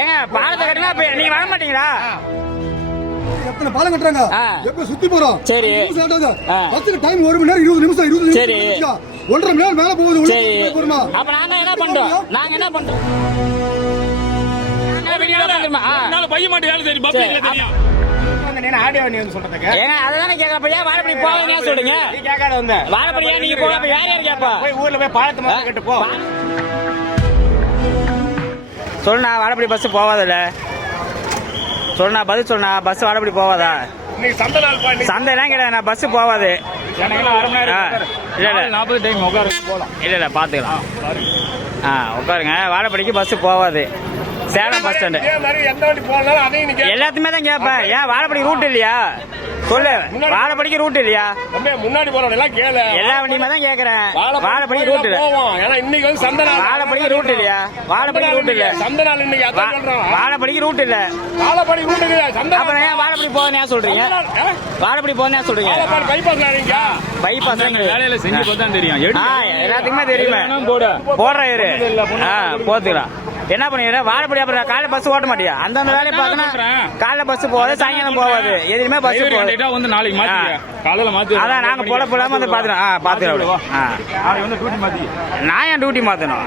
ஏங்க பாலத்தை கட்டினா நீங்க வர மாட்டீங்களா? எத்தனை பாலம் கட்டுறாங்க, எப்ப சுத்தி போறோம். சரி பஸ்ஸுக்கு டைம் 1 மணி நேரம் 20 நிமிஷம் சரி 1.5 மணி நேரம் மேல போகுது. போறோமா? அப்ப நாங்க என்ன பண்றோம்? பைய மாட்டேன் சரி பப்ளிக்ல தெரியும். அததானே கேக்குறப்ப வாழப்படி போவீங்க சொல்லுங்க. வாழப்படியா நீங்க போக யார் யார் கேப்பா? ஊர்ல போய் பாலத்தை மட்டும் கட்டு போ சொல்லுண்ணா. வாழப்படி பஸ் போவாதில்ல சொல்லுண்ணா, பதில் சொல்லுண்ணா. பஸ் வாழப்படி போவாதா? சந்தைலாம் கிடையாது, பஸ் போவாது. இல்ல பாத்துக்கலாம். உட்காருங்க. வாழப்படிக்கு பஸ் போவாது. சேலம் பஸ் ஸ்டாண்டு எல்லாத்துமே தான் கேட்பேன். ஏன் வாழப்படி ரூட் இல்லையா சொல்லு. வாழப்படிக்கு ரூட் இல்லையா? முன்னாடி போறோம் எல்லா வண்டியுமே தான் கேக்குறேன். வாழப்படி ரூட் இல்ல. இன்னைக்கு வந்து சந்தை வாழப்படிக்கு ரூட் இல்லையா? வாழப்படிக்கு ரூட் இல்ல. சந்தை நாள் இன்னைக்கு வாழப்படிக்கு ரூட் இல்ல. வாழப்படி ரூட் இல்ல. அப்புறம் ஏன் வாழப்படி போதே சொல்றீங்க? வாழப்படி போதே சொல்றீங்க. பைபாஸ் வேலையில செஞ்சு பார்த்தா தெரியும். எல்லாத்துக்குமே தெரியுமே. போடுற போத்துக்கலாம். என்ன பண்ணுவீங்க? வாழப்படி அப்புறம் காலைல பஸ் ஓட்ட மாட்டியா? அந்தந்த வேலையை பார்க்கணும். காலைல பஸ் போகாது, சாயங்காலம் போகாது, எதுவுமே பஸ் போகாது. வந்து நாளைக்கு மாத்தி காலையில மாத்தி அதான் நாங்க போலாம வந்து பாத்துறோம். நான் ஏன் டியூட்டி மாத்தணும்?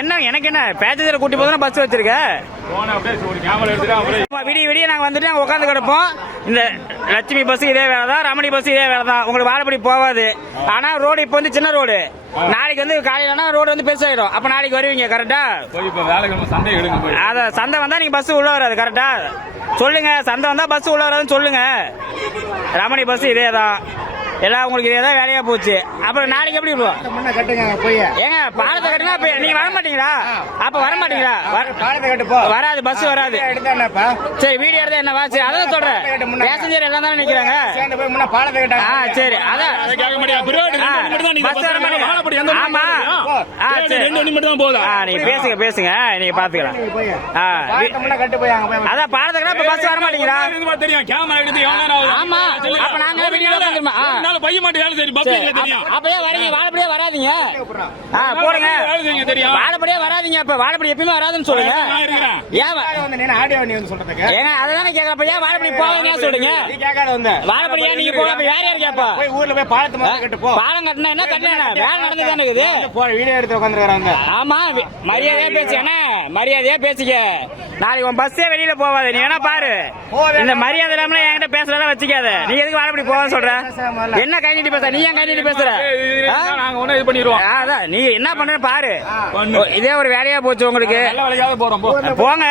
என்ன எனக்கு என்ன பேசஞ்சரை கூட்டி போதும் பஸ் வச்சிருக்க. விடிய நாங்க வந்துட்டு நாங்க உட்காந்து கிடப்போம். இந்த லட்சுமி பஸ் இதே வேலை தான், ரமணி பஸ் இதே வேலை தான். உங்களுக்கு வாழப்படி போகாது. ஆனா ரோடு இப்ப வந்து சின்ன ரோடு. நாளைக்கு வந்து காலையிலனா ரோடு வந்து பெருசாயிடும். அப்ப நாளைக்கு வருவீங்க கரெக்டா? அத சந்தை வந்தா நீங்க பஸ் உள்ள வராது கரெக்டா? சொல்லுங்க. சந்தை வந்தா பஸ் உள்ள வராதுன்னு சொல்லுங்க. ரமணி பஸ் இதேதான். எல்லாம் உங்களுக்கு இதேதான் வேலையா போச்சு. அப்புறம் நாளைக்கு எப்படி ஏங்க பாலத்தை கட்டினா நீங்க வர மாட்டீங்களா? அப்ப வர மாட்டீங்களா? வராது, பஸ் வராது. சரி வீடியோ எடுத்தா என்ன வாச்சு? அதான் சொல்றேன். பேசஞ்சர் எல்லாம் தானே நிக்கிறாங்க. சரி அதான் பஸ் வர மாட்டீங்க. ஆமா நீங்க பேசுங்க நீங்க பாத்துக்கலாம். அதான் பாலத்தை கட்டினா பஸ் வர மாட்டீங்களா? ஆமா அப்ப நாங்க வீடியோ பைய மாட்டேன் சரி பப்ளிக்ல தெரியும். அப்பயே வரீங்க. வாழப்படியே வராதீங்க. போடுங்க. வாழப்படியே வராதீங்க. அப்ப வாழப்படி எப்பயுமே வராதுன்னு சொல்லுங்க. ஏங்க அததானே கேக்குறப்ப ஏன் வாழப்படி போவீங்க சொல்லுங்க. வாழப்படியா நீங்க போக யார் யார் கேப்பா? ஊர்ல போய் பாலத்தை மட்டும் கட்டு போ. பாலம் கட்டினா என்ன கட்டினா வேலை நடந்துதானே இருக்குது. வீடியோ எடுத்து உட்காந்துருக்காங்க. ஆமா மரியாதையா பேசுங்க. மரியாதையா பேசிக்க. நாளைக்கு உன் பஸ்ஸே வெளியில போவாது. நீ வேணா பாரு. இந்த மரியாதை இல்லாம என்கிட்ட பேசுறதெல்லாம் வச்சுக்காத. நீ எதுக்கு வாழப்படி போவான்னு சொல்ற? என்ன கை நீட்டி பேசுற? நீ ஏன் கை நீட்டி பேசுற? நாங்க ஒண்ணு இது பண்ணிடுவோம். அதான் நீ என்ன பண்ற பாரு. இதே ஒரு வேலையா போச்சு உங்களுக்கு. நல்ல வேலையாவது போறோம் போங்க.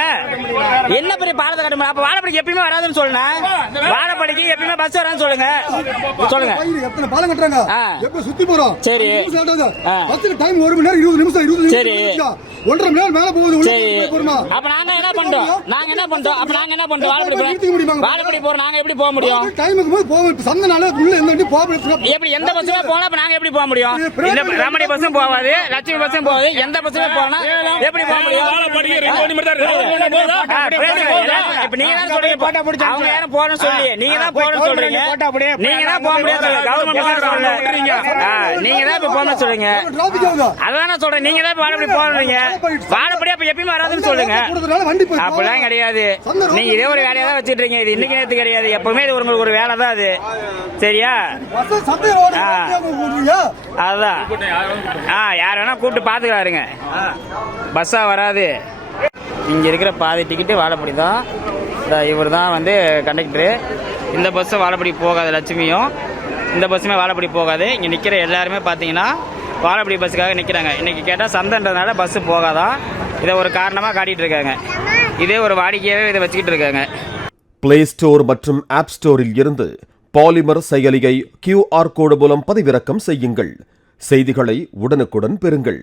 என்ன பெரிய பாலத்தை கட்டுமா? அப்ப வாழப்படிக்கு எப்பயுமே வராதுன்னு சொல்லுங்க. வாழப்படிக்கு எப்பயுமே பஸ் வராதுன்னு சொல்லுங்க. சொல்லுங்க. எத்தனை பாலம் கட்டுறாங்க, எப்ப சுத்தி போறோம். சரி பஸ்ஸுக்கு டைம் 1 மணி நேரம் 20 நிமிஷம் சரி 1.5 மணி நேரம் மேல போகுது. அப்ப நாங்க என்ன பண்றோம்? அப்ப நாங்க என்ன பண்றோம்? வாழப்படி போறோம். நாங்க எப்படி போக முடியும்? டைமுக்கு போக சந்தனால உள்ள எந்த எப்படி எந்த பஸ்ஸுமே போனா அப்ப நாங்க எப்படி போக முடியும்? இந்த ரமணி பஸ்ஸும் போகாது, லட்சுமி பஸ்ஸும் போகாது. எந்த பஸ்ஸுமே போனா எப்படி போக முடியும்? இப்ப நீங்க தான் சொல்றீங்க போட்டா பிடிச்சு அவங்க யாரும் போறன்னு சொல்லி நீங்க தான் போறன்னு சொல்றீங்க. நீங்க தான் போக முடியாது. கவர்மெண்ட் சொல்றீங்க. நீங்க தான் இப்ப போறன்னு சொல்றீங்க. அதான் சொல்றேன். நீங்க தான் வாழப்படி போறீங்க. வாழப்படி அப்ப எப்பயுமே வராதுன்னு சொல்லுங்க. அப்படிலாம் கிடையாது. நீங்க இதே ஒரு வேலையா தான் வச்சிட்டு இருக்கீங்க. இது இன்னைக்கு நேரத்து கிடையாது. எப்பவுமே இது உங்களுக்கு ஒரு வேலை தான் அது. சரியா? அதான் யார் வேணா கூப்பிட்டு பாத்துக்கலாருங்க. பஸ்ஸா வராது. இங்க இருக்கிற பாதி டிக்கெட்டு வாழப்படி தான். இவர் தான் வந்து கண்டக்டரு. இந்த பஸ்ஸும் வாழப்படி போகாது. லட்சுமியும் இந்த பஸ்ஸுமே வாழப்படி போகாது. இங்கே நிற்கிற எல்லாருமே பார்த்தீங்கன்னா வாழப்படி பஸ்ஸுக்காக நிற்கிறாங்க. இன்றைக்கி கேட்டால் சந்தைன்றதுனால பஸ்ஸு போகாதான். இதை ஒரு காரணமாக காட்டிகிட்டு இருக்காங்க. இதே ஒரு வாடிக்கையாகவே இதை வச்சுக்கிட்டு இருக்காங்க. பிளே ஸ்டோர் மற்றும் ஆப் ஸ்டோரில் இருந்து பாலிமர் செயலியை QR கோடு மூலம் பதிவிறக்கம் செய்யுங்கள். செய்திகளை உடனுக்குடன் பெறுங்கள்.